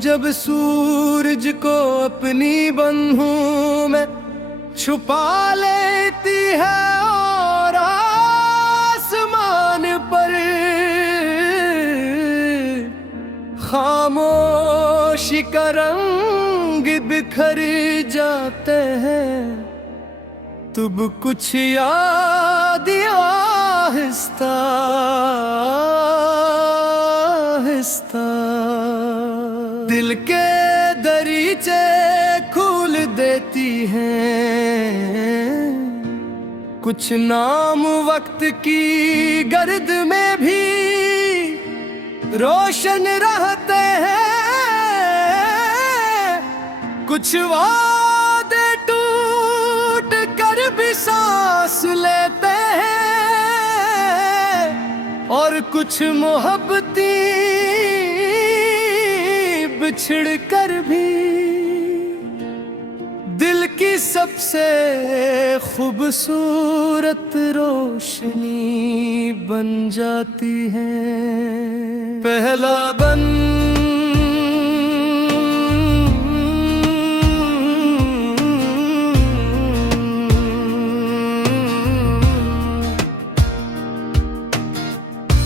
जब सूरज को अपनी बंधुओं में छुपा लेती है और आसमान पर खामोशी का रंग बिखर जाते हैं, तब कुछ याद आहिस्ता आहिस्ता दिल के दरीचे खोल देती हैं। कुछ नाम वक्त की गर्द में भी रोशन रहते हैं, कुछ वादे टूट कर भी सांस लेते हैं, और कुछ मोहब्बतें बिछड़ कर भी दिल की सबसे खूबसूरत रोशनी बन जाती है। पहला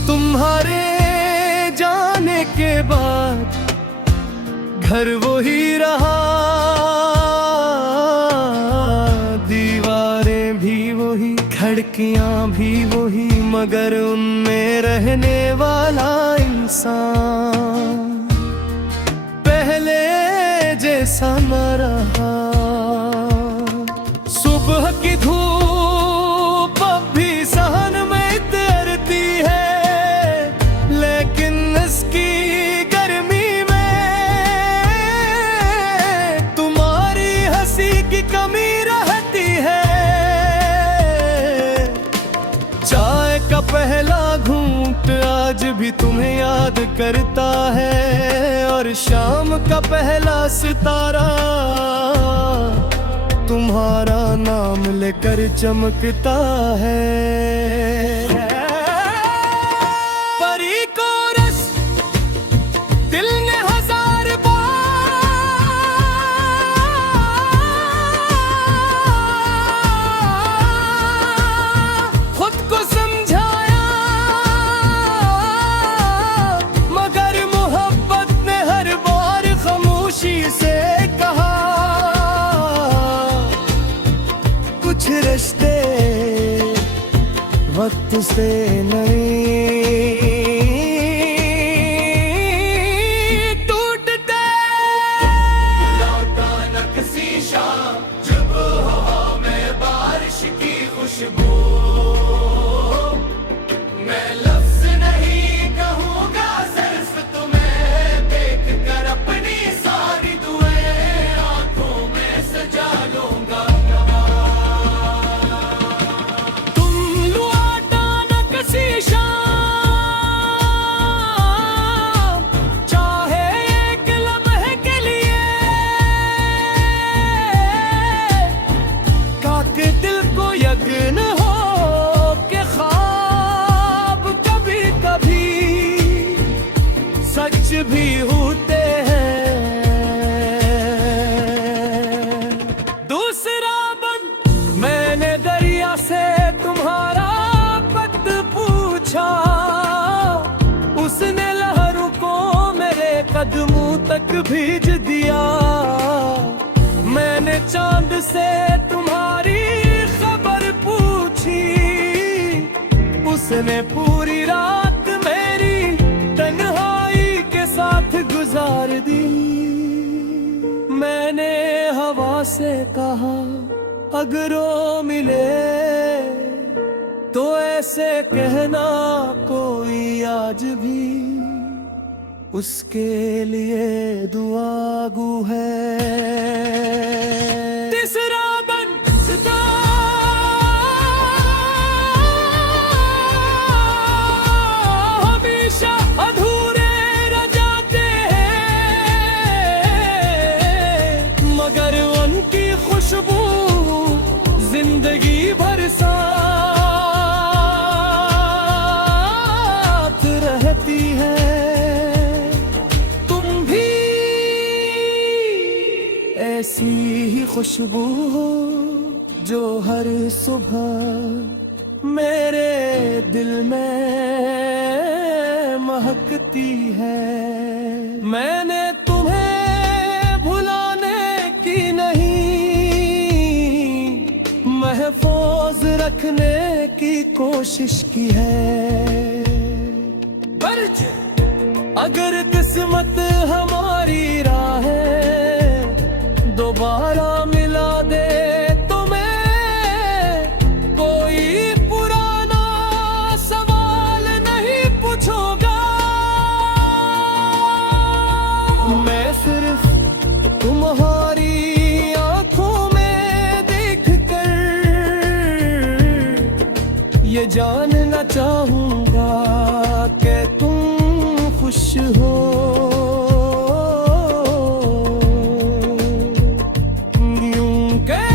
तुम्हारे जाने के बाद घर वो ही रहा, दीवारें भी वही, खिड़कियां भी वही, मगर उनमें रहने वाला इंसान पहले जैसा न रहा। सुबह की धूप अब भी सहन में तैरती है, लेकिन इसकी गर्मी में तुम्हारी हंसी की कमी रहती है। चाय का पहला घूंट आज भी तुम्हें याद करता है, और शाम का पहला सितारा तुम्हारा नाम लेकर चमकता है। परी को रस दिल ने हजार बार खुद को समझाया, मगर मोहब्बत ने हर बार खामोशी से कहा। कुछ रिश्ते वक्त से नहीं टूटते। लौटा न किसी शाम जब हवा में बारिश की खुशबू, मैं लफ्ज नहीं कहूँगा, सिर्फ तुम्हें देख कर अपनी सारी दुआएं आंखों में सजा लूंगा। चाहे एक लम्हे के लिए काके दिल को यकीन हो कि ख्वाब कभी कभी सच भी होते हैं। दूसरा बंद मैंने दरिया से तुम्हारा पद पूछा, उसने लहरों को मेरे कदमों तक भेज दिया। मैंने चांद से तुम्हारी खबर पूछी, उसने पूरी रात मेरी तन्हाई के साथ गुजार दी। मैंने हवा से कहा अगर वो मिले तो ऐसे कहना कोई आज भी उसके लिए दुआगू है। तीसरा बन हमेशा अधूरे रह जाते हैं, मगर उनकी खुशबू जिंदगी भर साथ रहती है। तुम भी ऐसी ही खुशबू हो जो हर सुबह मेरे दिल में महकती है। मैंने तुम्हें भुलाने की नहीं, महफूज रखने की कोशिश की है। अगर किस्मत हमारी राहें दोबारा मिला दे तो मैं कोई पुराना सवाल नहीं पूछूंगा। मैं सिर्फ तुम्हारी आंखों में देखकर ये जानना चाहूंगा कि तुम खुश हो। यूं के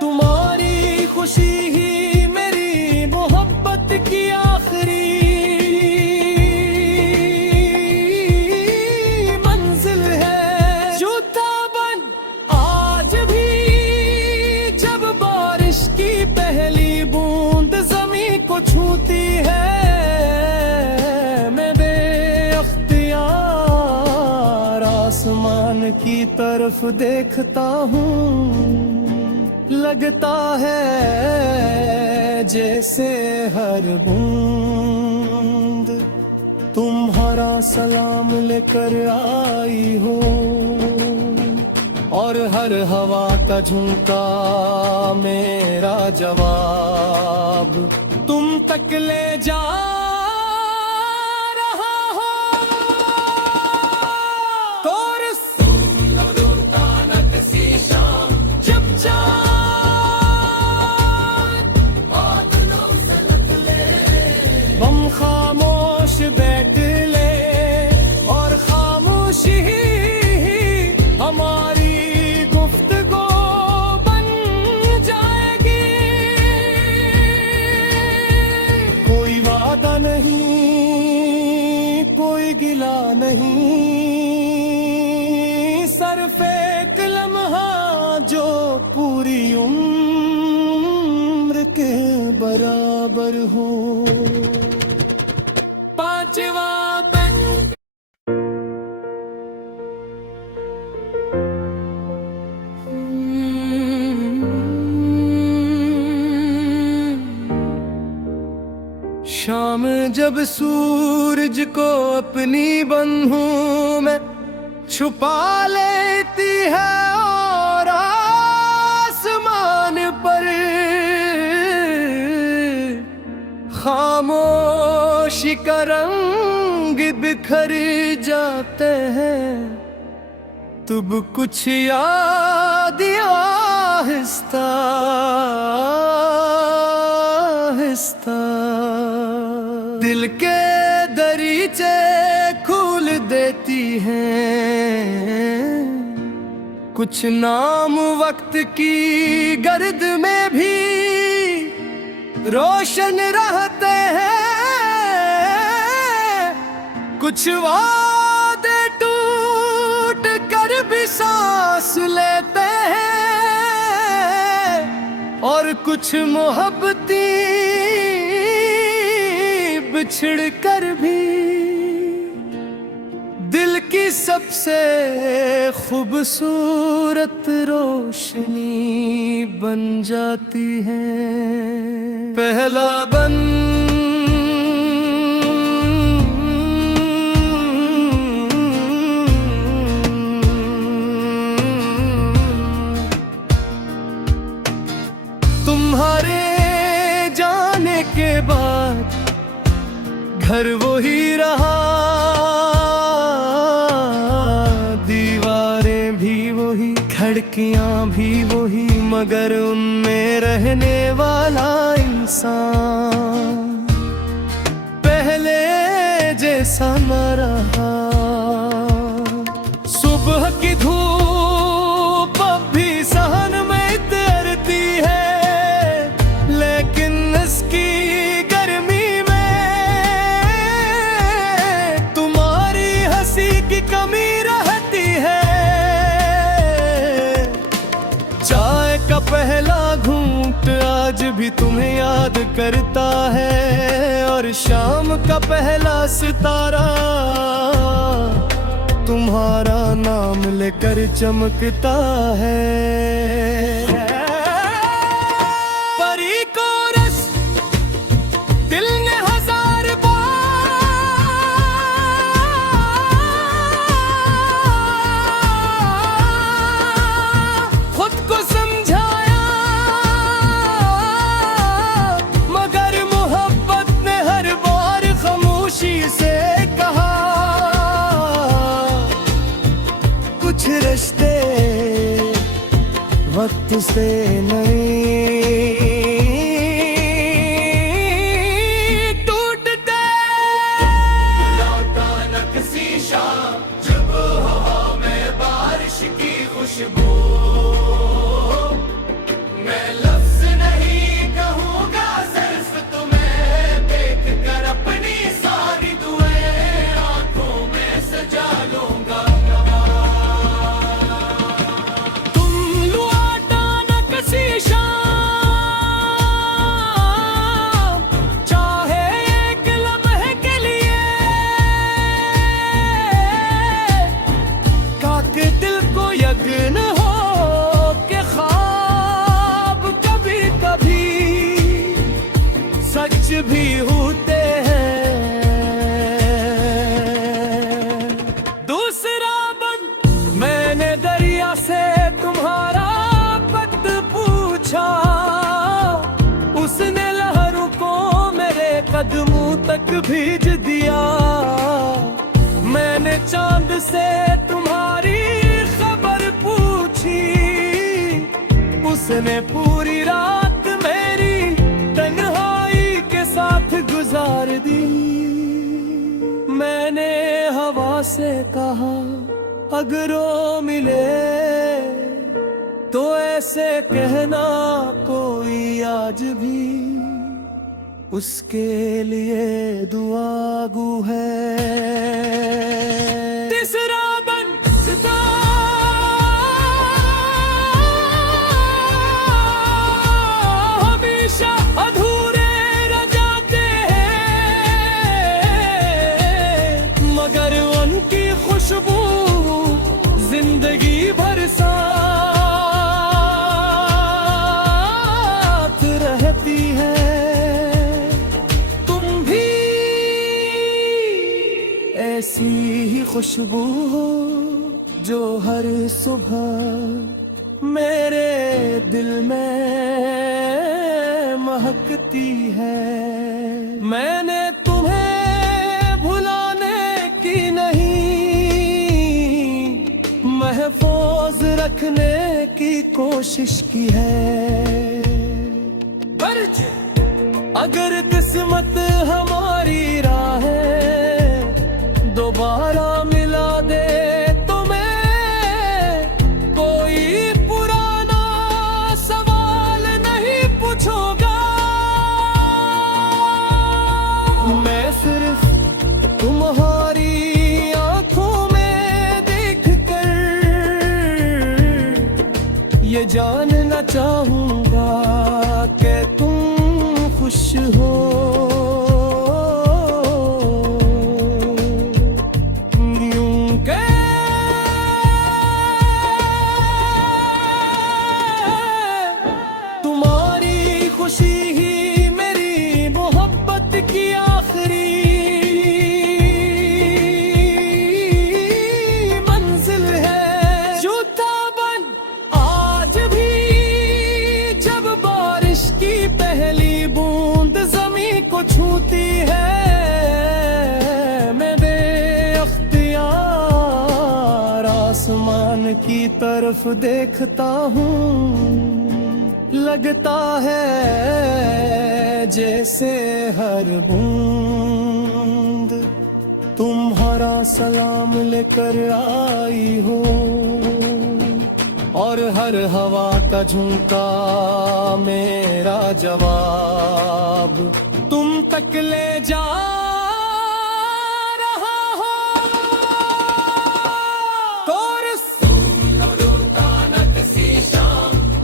तुम्हारी खुशी ही मेरी मोहब्बत की आखिरी मंजिल है। जूता बन आज भी जब बारिश की पहली को छूती है, मैं बेअख्तियार आसमान की तरफ देखता हूँ। लगता है जैसे हर बूंद तुम्हारा सलाम लेकर आई हो, और हर हवा का झोंका मेरा जवाब तुम तक ले जा रहा हो। जब हम खामोश बैठ ले और खामोशी हमारी गुफ्तगू बन जाएगी। कोई वादा नहीं, कोई गिला नहीं, सिर्फ एक लम्हा जो पूरी उम्र के बराबर हो। पांचवा शाम जब सूरज को अपनी बंधुओं में छुपा लेती है और आसमान पर खामोशी का रंग बिखर जाते हैं, तब कुछ याद आहिस्ता आहिस्ता दिल के दरीचे खोल देती हैं। कुछ नाम वक्त की गर्द में भी रोशन रहते हैं, कुछ वादे टूट कर भी सांस लेते हैं, और कुछ मोहब्बती बिछड़ कर भी दिल की सबसे खूबसूरत रोशनी बन जाती है। पहला तुम्हारे जाने के बाद घर वो ही रहा, दीवारें भी वही, खिड़कियां भी वही, मगर उनमें रहने वाला इंसान पहले जैसा न रहा। सुबह की धूप अब भी सहन में तैरती है, लेकिन इसकी गर्मी में तुम्हारा भी तुम्हें याद करता है, और शाम का पहला सितारा तुम्हारा नाम लेकर चमकता है। परी को रस दिल ने हजार बार खुद को समझाया, मगर मोहब्बत ने हर बार खामोशी से कहा, कुछ रिश्ते वक्त से नहीं टूटते। अचानक सी शाम जब हवा में बारिश की खुशबू, मैं लफ्ज नहीं कहूँगा, सिर्फ तुम्हें देख कर अपनी सारी दुआएं आंखों में सजा लूंगा। सच भी होते हैं। दूसरा बन मैंने दरिया से तुम्हारा पद पूछा, उसने लहरों को मेरे कदमों तक भेज दिया। मैंने चांद से तुम्हारी खबर पूछी, उसने पूरी रात मेरी तन्हाई के साथ गुजार दी। मैंने हवा से कहा अगर वो मिले तो ऐसे कहना कोई आज भी उसके लिए दुआगू है। तीसरा बन हमेशा अधूरे रह जाते हैं, मगर उनकी खुशबू जिंदगी भर साथ रहती है। ऐसी ही खुशबू हो जो हर सुबह मेरे दिल में महकती है। मैंने तुम्हें भुलाने की नहीं, महफूज रखने की कोशिश की है। अगर किस्मत हमारी राहें दोबारा मिला दे तो मैं कोई पुराना सवाल नहीं पूछूंगा। मैं सिर्फ तुम्हारी आंखों में देखकर ये जानना चाहूंगा कि तुम खुश हो। खुशी ही मेरी मोहब्बत की आखिरी मंजिल है। झूठा बन आज भी जब बारिश की पहली बूंद ज़मीं को छूती है, मैं बेअख्तियार आसमान की तरफ देखता हूँ। लगता है जैसे हर बूंद तुम्हारा सलाम लेकर आई हो, और हर हवा का झोंका मेरा जवाब तुम तक ले जा रहा हो। कोरस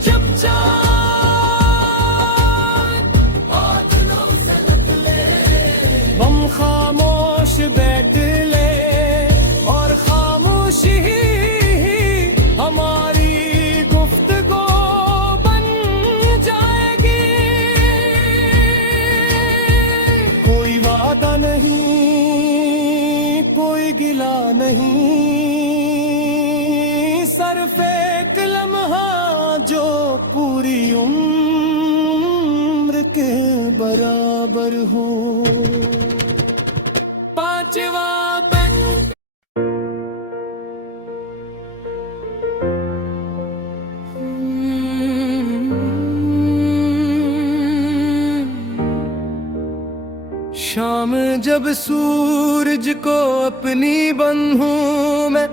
जब नहीं, सिर्फ एक लम्हा जो पूरी उम्र के बराबर हो। पांचवा शाम जब सूरज को अपनी बंधुओं में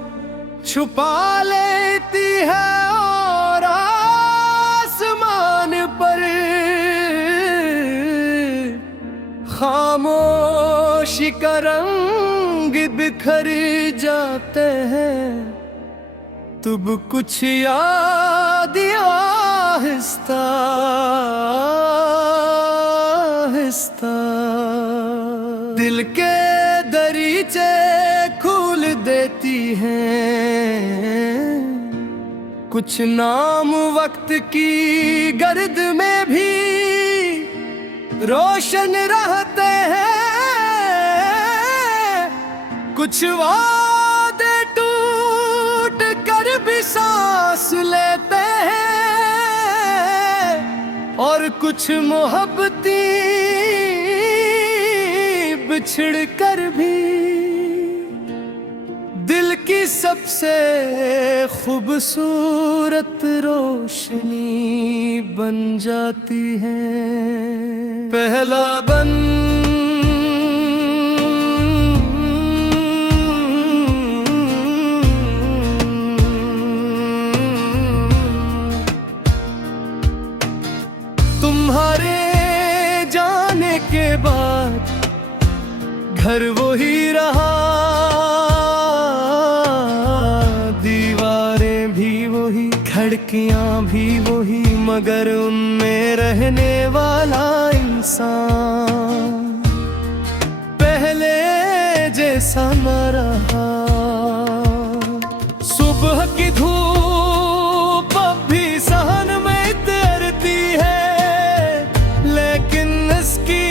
छुपा लेती है और आसमान पर खामोशी का रंग बिखर जाते हैं, तब कुछ याद आहिस्ता आहिस्ता दिल के दरीचे खोल देती हैं। कुछ नाम वक्त की गर्द में भी रोशन रहते हैं, कुछ वादे टूट कर भी सांस लेते हैं, और कुछ मोहब्बती बिछड़ कर भी दिल की सबसे खूबसूरत रोशनी बन जाती है। पहला तुम्हारे जाने के बाद घर वो ही रहा, दीवारें भी वही, खिड़कियां भी वही, मगर उनमें रहने वाला इंसान पहले जैसा न रहा। सुबह की धूप अब भी सहन में तैरती है, लेकिन इसकी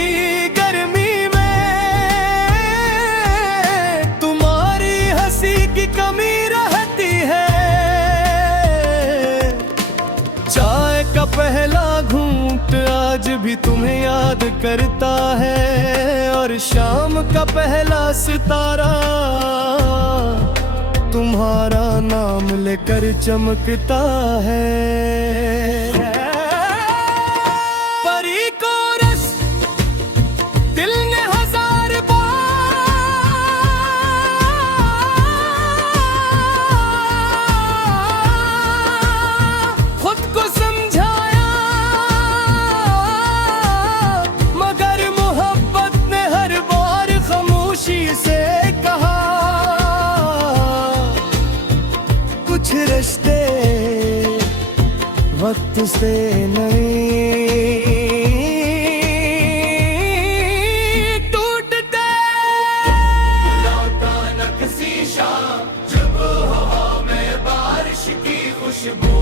कमी रहती है। चाय का पहला घूंट आज भी तुम्हें याद करता है, और शाम का पहला सितारा तुम्हारा नाम लेकर चमकता है। परी को रस दिल ने हजार रिश्ते वक्त से नहीं टूटते। लौटा न किसी शाम जब हवा में बारिश की खुशबू,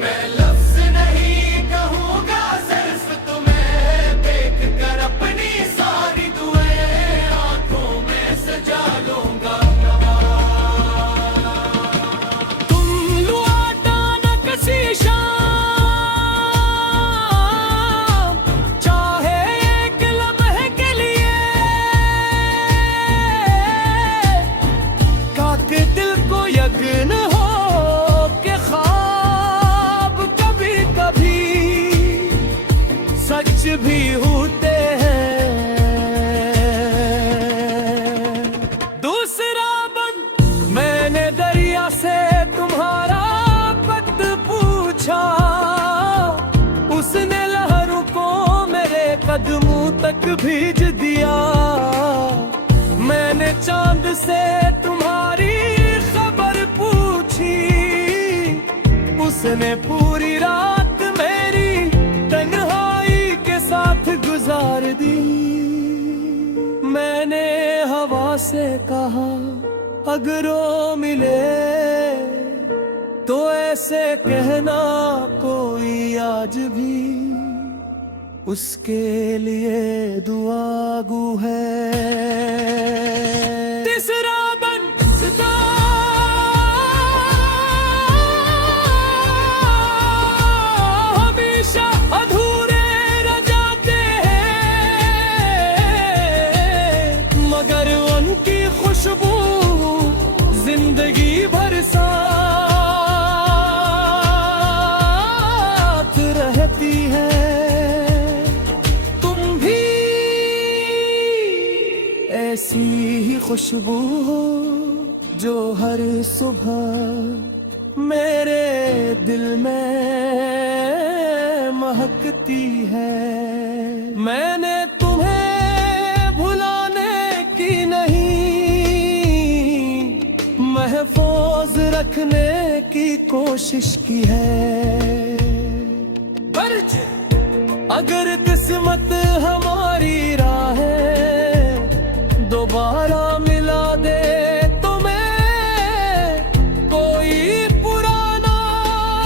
मैं लफ्ज नहीं कहूँगा, सिर्फ तुम्हें देख कर अपनी सारी दुआएं आंखों में सजा लूंगा। यकीन हो के ख्वाब कभी कभी सच भी होते हैं। दूसरा बन मैंने दरिया से तुम्हारा पद पूछा, उसने लहरों को मेरे कदमों तक भेज दिया। मैंने चांद से तुम्हारी उसने पूरी रात मेरी तन्हाई के साथ गुजार दी। मैंने हवा से कहा अगर वो मिले तो ऐसे कहना कोई आज भी उसके लिए दुआगू है। ही खुशबू हो जो हर सुबह मेरे दिल में महकती है। मैंने तुम्हें भुलाने की नहीं, महफूज रखने की कोशिश की है। अगर किस्मत हमारी राहें दोबारा मिला दे तुम्हें, कोई पुराना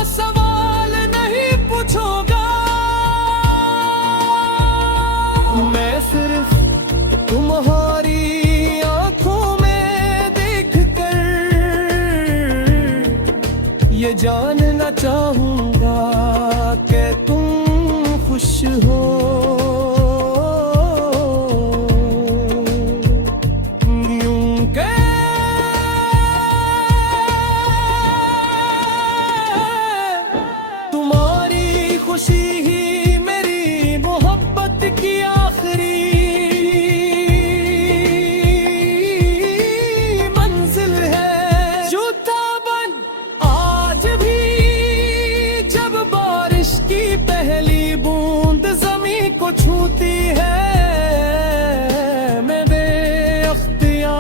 सवाल नहीं पूछूंगा। मैं सिर्फ तुम्हारी आंखों में देखकर ये जानना चाहूंगा कि तुम खुश हो। यूं के तुम्हारी खुशी ही मेरी मोहब्बत की आखिरी मंजिल है। जूता बन आज भी जब बारिश की पहली बूंद ज़मीं को छूती है, मैं बेअख्तियार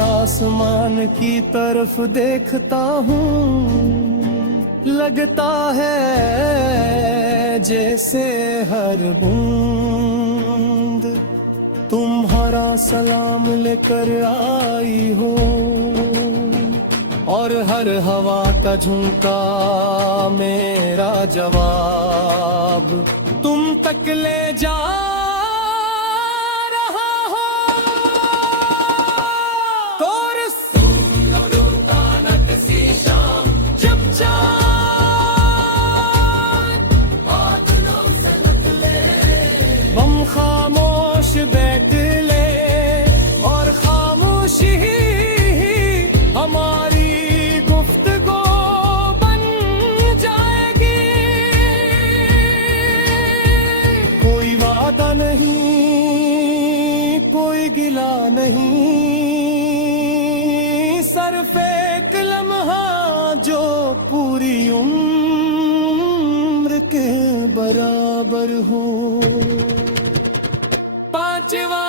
आसमान की तरफ देखता हूँ। लगता है जैसे हर बूंद तुम्हारा सलाम लेकर आई हो, और हर हवा का झोंका मेरा जवाब तुम तक ले जा रहा हो। जब हम खामोश बैठ ले और खामोशी हमारी गुफ्तगू बन जाएगी। कोई वादा नहीं, कोई गिला नहीं, सिर्फ एक लम्हा जो पूरी उम्र के बराबर हो। पांचवा